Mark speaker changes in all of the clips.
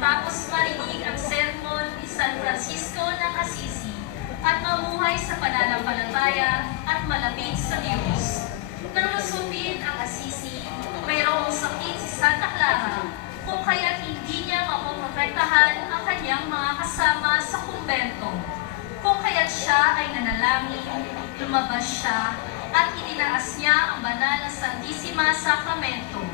Speaker 1: matapos marinig ang sermon ni San Francisco ng Assisi at mamuhay sa pananampalataya at malapit sa Diyos. Nang masupin ang Assisi, mayroong sakit si Santa Clara kung kaya't hindi niya mapoprotektahan ang kanyang mga kasama sa kumbento. Kung kaya't siya ay nanalangin, lumabas siya at itinaas niya ang banal na Santissima Sacramento.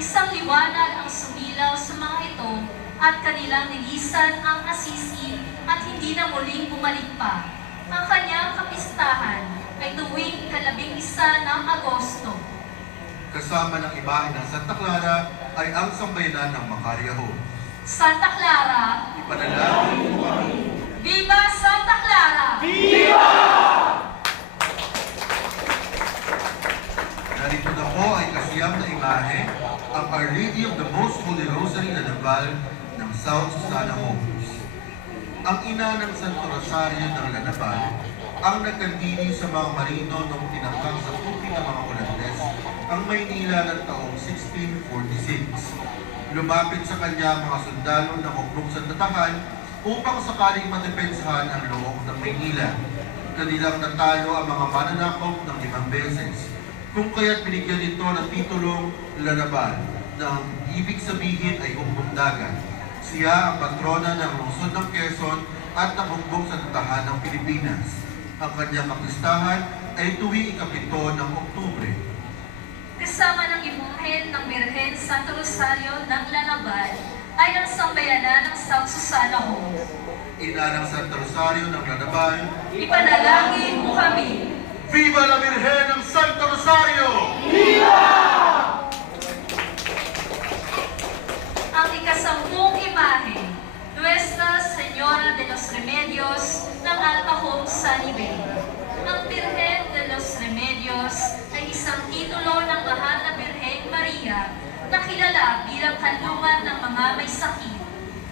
Speaker 1: Isang liwanag ang sumilaw sa mga ito at kanilang nilisan ang Asisi at hindi na muling bumalik pa. Ang kanyang kapistahan ay tuwing ikalabing isa ng Agosto.
Speaker 2: Kasama ng imahe ng Santa Clara ay ang sambayanan ng Macaryaho.
Speaker 1: Santa Clara,
Speaker 2: Ipanalangin mo kami.
Speaker 1: Viva Santa Clara!
Speaker 2: Narito na po ay kasiyam na imahe ang Our Lady of the Most Holy Rosary na Naval South Susana Homes. Ang ina ng Santo Rosario ng Lanaban ang nagkandili sa mga marino nung tinangkang sa pupi ng mga Holandes ang Maynila ng taong 1646. Lumapit sa kanya mga sundalo ng Hukbong Sandatahan upang sakaling madepensahan ang loob ng Maynila. Kanilang natalo ang mga mananakop ng limang beses kung kaya't binigyan ito ng titulong lalaban na ibig sabihin ay humbong dagat. Siya ang patrona ng lungsod ng Quezon at ng humbong sa tatahan ng Pilipinas. Ang kanyang kapistahan ay tuwing ikapito ng Oktubre.
Speaker 1: Kasama ng imahen ng Birhen Santo Rosario ng Lanaban ay ang sambayanan ng South Susana Home.
Speaker 2: Ina ng Santa Rosario ng Lanaban,
Speaker 1: Ipanalangin mo kami.
Speaker 2: Viva la Virgen ng Santo Rosario!
Speaker 1: Ang ikasampung imahe, Nuestra Señora de los Remedios ng Alta Home Sunny Bay. Ang Birhen de los Remedios ay isang titulo ng mahal na Birhen Maria na kanlungan ng mga may sakit.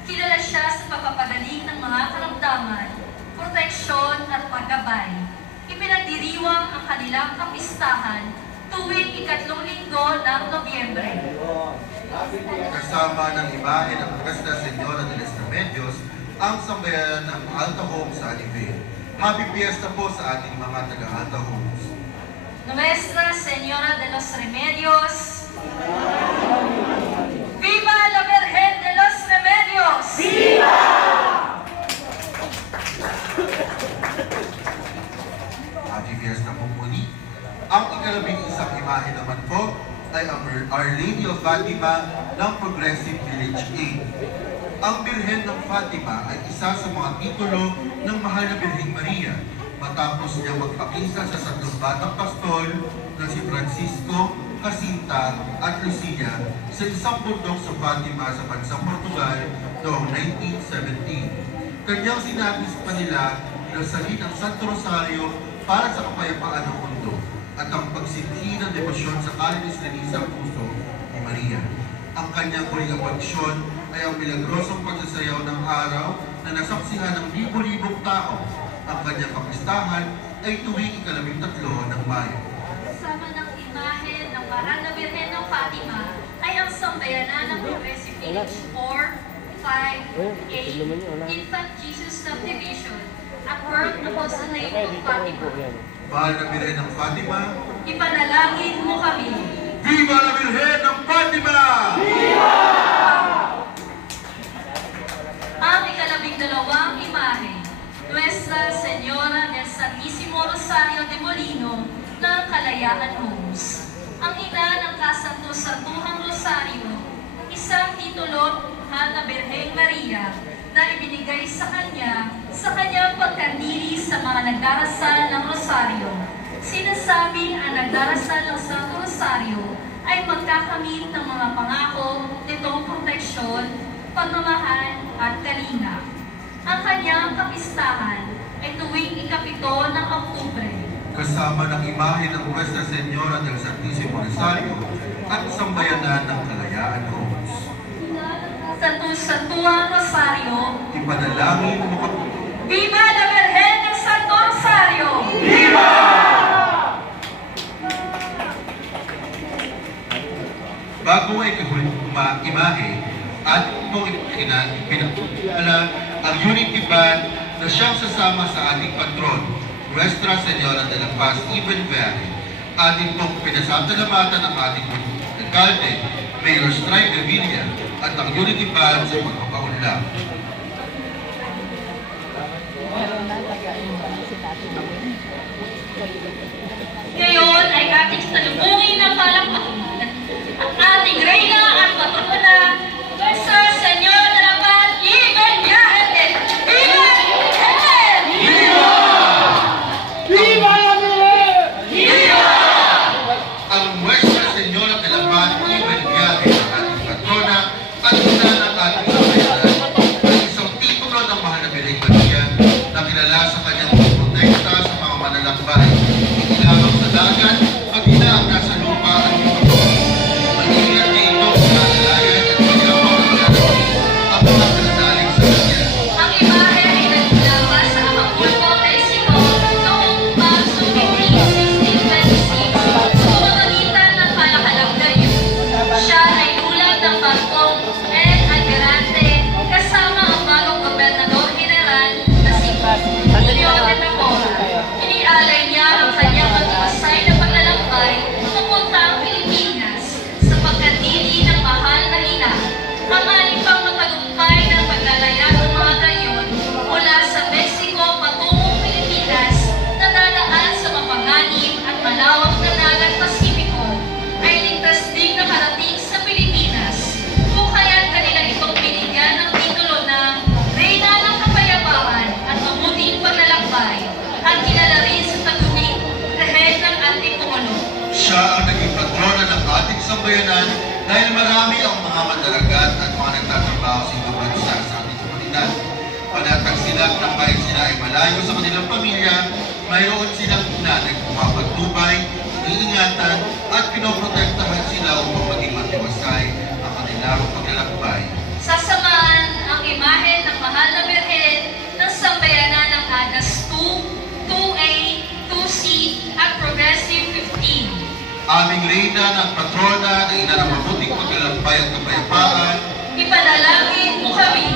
Speaker 1: Kilala siya sa pagpapagaling ng mga karamdaman, proteksyon at paggabay. Ipinagdiriwang ang kanilang kapistahan tuwing ikatlong linggo ng Nobyembre.
Speaker 2: Kasama ng imahe ng Nuestra Senora de los Remedios ang sambayanan ng Alta Home sa Alibay. Happy Fiesta po sa ating mga taga-Alta Homes.
Speaker 1: Nuestra Señora de los Remedios.
Speaker 2: Our Lady of Fatima ng Progressive Village Aid. Ang Birhen ng Fatima ay isa sa mga titulo ng Mahal na Birheng Maria matapos niya magpakisa sa tatlong batang pastol na si Francisco, Jacinta at Lucia sa isang bundok sa Fatima sa bansang Portugal noong 1917. Kanyang sinabi sa kanila na salin ang Santo Rosario para sa kapayapaan ng at ang pagsithi ng debosyon sa kalinis-linisang puso ni Maria. Ang kanyang huling apagsyon ay ang milagrosong pagsasayaw ng araw na nasaksihan ng libo-libong tao. Ang kanyang kapistahan ay tuwing ikalabing tatlo ng Mayo.
Speaker 1: Kasama ng imahe ng Mahal na Birhen ng Fatima ay ang sambayanan ng Progressive Village 4, 5, 8, Infant Jesus Subdivision at World Apostolate of Fatima.
Speaker 2: Mahal na Birhen ng Fatima,
Speaker 1: Ipanalangin mo kami.
Speaker 2: Viva la Virgen ng Fatima!
Speaker 1: Ang ikalabing dalawang imahe, Nuestra Señora del Santísimo Rosario de Molino ng Kalayaan Homes. Ang ina ng kasanto-santuhang Rosario, isang titulo mahal na Birheng Maria na ibinigay sa kanya sa kanyang pagkandili sa mga nagdarasal ng Rosario. Sinasabing ang nagdarasal ng Santo Rosario ay magkakamit ng mga pangako nitong proteksyon, pagmamahal at kalinga. Ang kanyang kapistahan ay tuwing ikapito ng Oktubre.
Speaker 2: kasama ng imahe ng Nuestra Senora del Santísimo Rosario at sambayanan ng Kalayaan Homes.
Speaker 1: Santo-Santuang Rosario,
Speaker 2: Ipanalangin mo kami.
Speaker 1: Viva la
Speaker 2: uma- imahe at ipinakala ang Unity Band na siyang sasama sa ating patron. Nuestra Senora de la Paz Ibn Viaje. Atin pong pinasasalamatan ang ating alkalde, Mayor Strider Villa, at ang Unity Band sa pagpapaunlak. Marami ang mga mandaragat at mga nagtatrabaho sa ibang bansa sa ating komunidad. Panatag sila ng kahit sila ay malayo sa kanilang pamilya, mayroon silang ina na pumapagtubay, iniingatan at pinoprotektahan sila upang maging matiwasay ang kanilang paglalakbay.
Speaker 1: Sasamahan ang imahe ng mahal na birhen ng sambayanan ng Adas 2, 2A, 2C at Progressive 15.
Speaker 2: Aming reyna ng patrona na ina ng mabuting at kapayapaan,
Speaker 1: Ipanalangin mo kami.